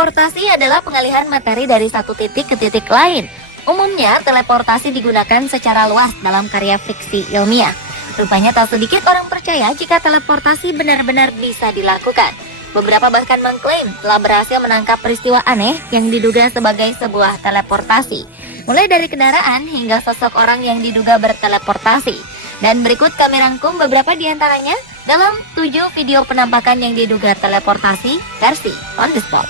Teleportasi adalah pengalihan materi dari satu titik ke titik lain. Umumnya, teleportasi digunakan secara luas dalam karya fiksi ilmiah. Rupanya tak sedikit orang percaya jika teleportasi benar-benar bisa dilakukan. Beberapa bahkan mengklaim telah berhasil menangkap peristiwa aneh yang diduga sebagai sebuah teleportasi. Mulai dari kendaraan hingga sosok orang yang diduga berteleportasi. Dan berikut kami rangkum beberapa di antaranya dalam 7 video penampakan yang diduga teleportasi versi on the spot.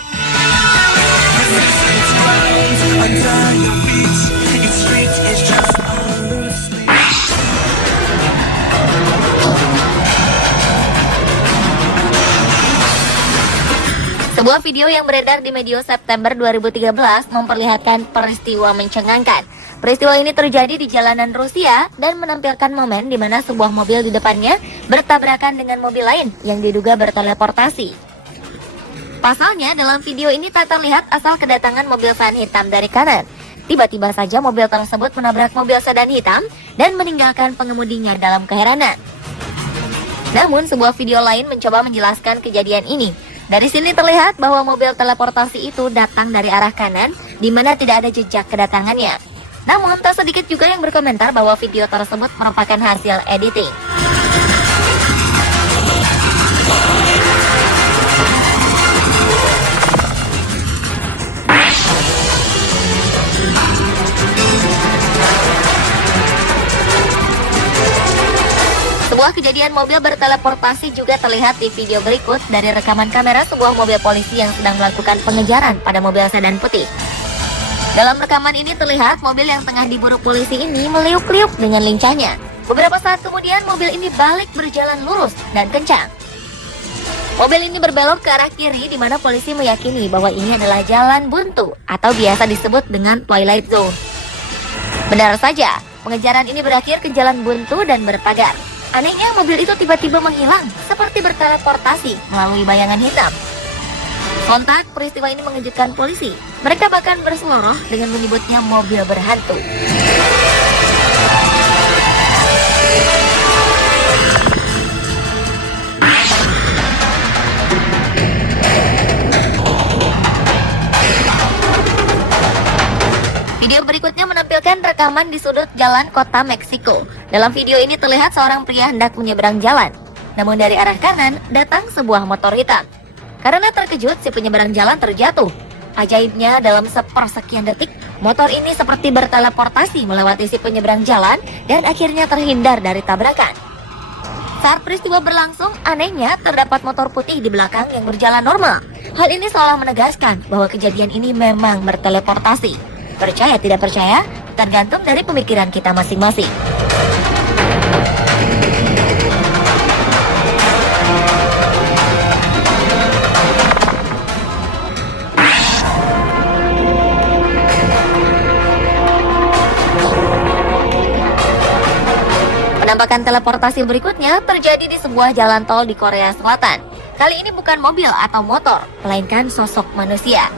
Sebuah video yang beredar di media September 2013 memperlihatkan peristiwa mencengangkan. Peristiwa ini terjadi di jalanan Rusia dan menampilkan momen di mana sebuah mobil di depannya bertabrakan dengan mobil lain yang diduga berteleportasi. Pasalnya, dalam video ini tak terlihat asal kedatangan mobil van hitam dari kanan. Tiba-tiba saja mobil tersebut menabrak mobil sedan hitam dan meninggalkan pengemudinya dalam keheranan. Namun, sebuah video lain mencoba menjelaskan kejadian ini. Dari sini terlihat bahwa mobil teleportasi itu datang dari arah kanan, di mana tidak ada jejak kedatangannya. Namun, tak sedikit juga yang berkomentar bahwa video tersebut merupakan hasil editing. Sebuah kejadian mobil berteleportasi juga terlihat di video berikut dari rekaman kamera sebuah mobil polisi yang sedang melakukan pengejaran pada mobil sedan putih. Dalam rekaman ini terlihat mobil yang tengah diburu polisi ini meliuk-liuk dengan lincahnya. Beberapa saat kemudian mobil ini balik berjalan lurus dan kencang. Mobil ini berbelok ke arah kiri di mana polisi meyakini bahwa ini adalah jalan buntu atau biasa disebut dengan twilight zone. Benar saja, pengejaran ini berakhir ke jalan buntu dan berpagar. Anehnya mobil itu tiba-tiba menghilang seperti berteleportasi melalui bayangan hitam. Sontak, peristiwa ini mengejutkan polisi. Mereka bahkan berseloroh dengan menyebutnya mobil berhantu. Video berikutnya menampilkan rekaman di sudut jalan kota Meksiko. Dalam video ini terlihat seorang pria hendak menyeberang jalan. Namun dari arah kanan datang sebuah motor hitam. Karena terkejut, si penyeberang jalan terjatuh. Ajaibnya, dalam sepersekian detik, motor ini seperti berteleportasi melewati si penyeberang jalan dan akhirnya terhindar dari tabrakan. Saat peristiwa berlangsung, anehnya terdapat motor putih di belakang yang berjalan normal. Hal ini seolah menegaskan bahwa kejadian ini memang berteleportasi. Percaya tidak percaya, tergantung dari pemikiran kita masing-masing. Penampakan teleportasi berikutnya terjadi di sebuah jalan tol di Korea Selatan. Kali ini bukan mobil atau motor, melainkan sosok manusia.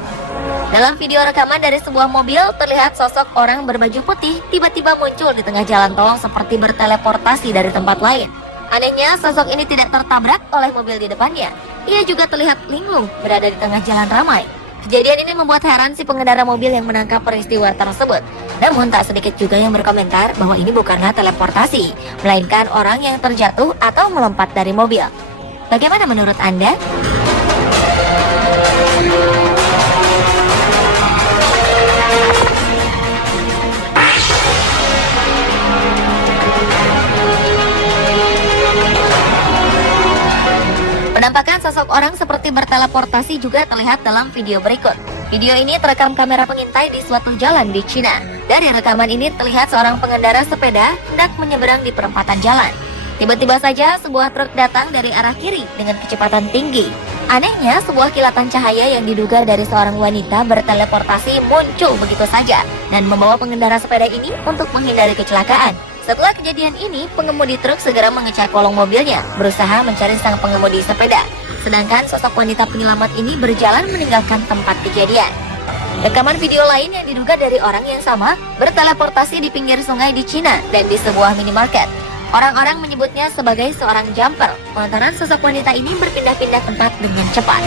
Dalam video rekaman dari sebuah mobil, terlihat sosok orang berbaju putih tiba-tiba muncul di tengah jalan tol seperti berteleportasi dari tempat lain. Anehnya, sosok ini tidak tertabrak oleh mobil di depannya. Ia juga terlihat linglung berada di tengah jalan ramai. Kejadian ini membuat heran si pengendara mobil yang menangkap peristiwa tersebut. Namun tak sedikit juga yang berkomentar bahwa ini bukanlah teleportasi, melainkan orang yang terjatuh atau melompat dari mobil. Bagaimana menurut Anda? Penampakan sosok orang seperti berteleportasi juga terlihat dalam video berikut. Video ini terekam kamera pengintai di suatu jalan di Cina. Dari rekaman ini terlihat seorang pengendara sepeda hendak menyeberang di perempatan jalan. Tiba-tiba saja sebuah truk datang dari arah kiri dengan kecepatan tinggi. Anehnya, sebuah kilatan cahaya yang diduga dari seorang wanita berteleportasi muncul begitu saja dan membawa pengendara sepeda ini untuk menghindari kecelakaan. Setelah kejadian ini, pengemudi truk segera mengecek kolong mobilnya, berusaha mencari sang pengemudi sepeda. Sedangkan sosok wanita penyelamat ini berjalan meninggalkan tempat kejadian. Rekaman video lain yang diduga dari orang yang sama berteleportasi di pinggir sungai di Cina dan di sebuah minimarket. Orang-orang menyebutnya sebagai seorang jumper, lantaran sosok wanita ini berpindah-pindah tempat dengan cepat.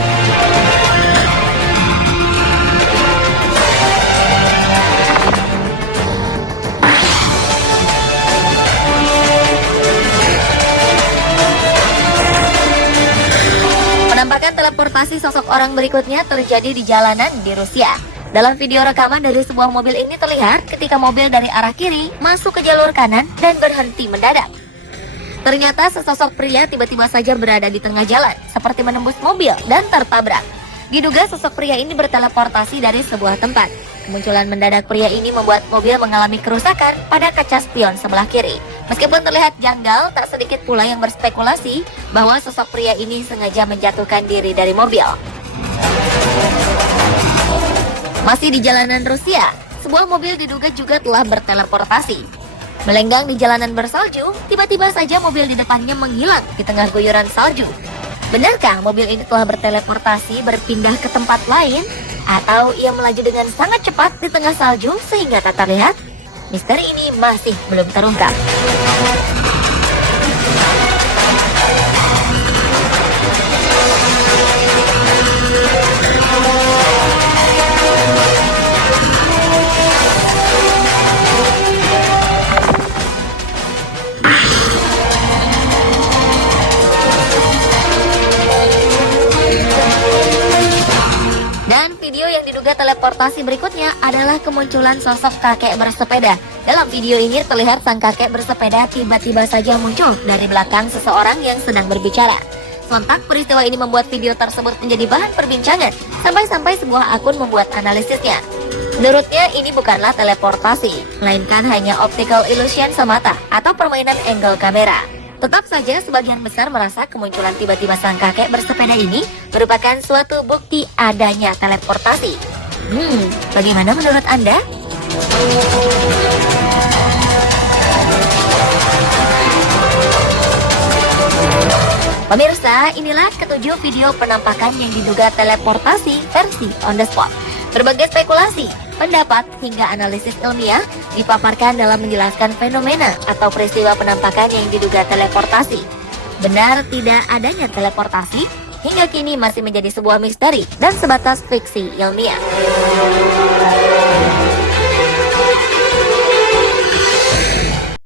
Informasi sosok orang berikutnya terjadi di jalanan di Rusia. Dalam video rekaman dari sebuah mobil ini terlihat ketika mobil dari arah kiri masuk ke jalur kanan dan berhenti mendadak. Ternyata sesosok pria tiba-tiba saja berada di tengah jalan, seperti menembus mobil dan tertabrak. Diduga sosok pria ini berteleportasi dari sebuah tempat. Kemunculan mendadak pria ini membuat mobil mengalami kerusakan pada kaca spion sebelah kiri. Meskipun terlihat janggal, tak sedikit pula yang berspekulasi bahwa sosok pria ini sengaja menjatuhkan diri dari mobil. Masih di jalanan Rusia, sebuah mobil diduga juga telah berteleportasi. Melenggang di jalanan bersalju, tiba-tiba saja mobil di depannya menghilang di tengah guyuran salju. Benarkah mobil ini telah berteleportasi berpindah ke tempat lain? Atau ia melaju dengan sangat cepat di tengah salju sehingga tak terlihat? Misteri ini masih belum terungkap. Dan video yang diduga teleportasi berikutnya adalah kemunculan sosok kakek bersepeda. Dalam video ini terlihat sang kakek bersepeda tiba-tiba saja muncul dari belakang seseorang yang sedang berbicara. Sontak peristiwa ini membuat video tersebut menjadi bahan perbincangan, sampai-sampai sebuah akun membuat analisisnya. Menurutnya ini bukanlah teleportasi, melainkan hanya optical illusion semata atau permainan angle kamera. Tetap saja sebagian besar merasa kemunculan tiba-tiba sang kakek bersepeda ini merupakan suatu bukti adanya teleportasi. Bagaimana menurut Anda? Pemirsa, inilah ketujuh video penampakan yang diduga teleportasi versi on the spot. Berbagai spekulasi, pendapat, hingga analisis ilmiah dipaparkan dalam menjelaskan fenomena atau peristiwa penampakan yang diduga teleportasi. Benar tidak adanya teleportasi hingga kini masih menjadi sebuah misteri dan sebatas fiksi ilmiah.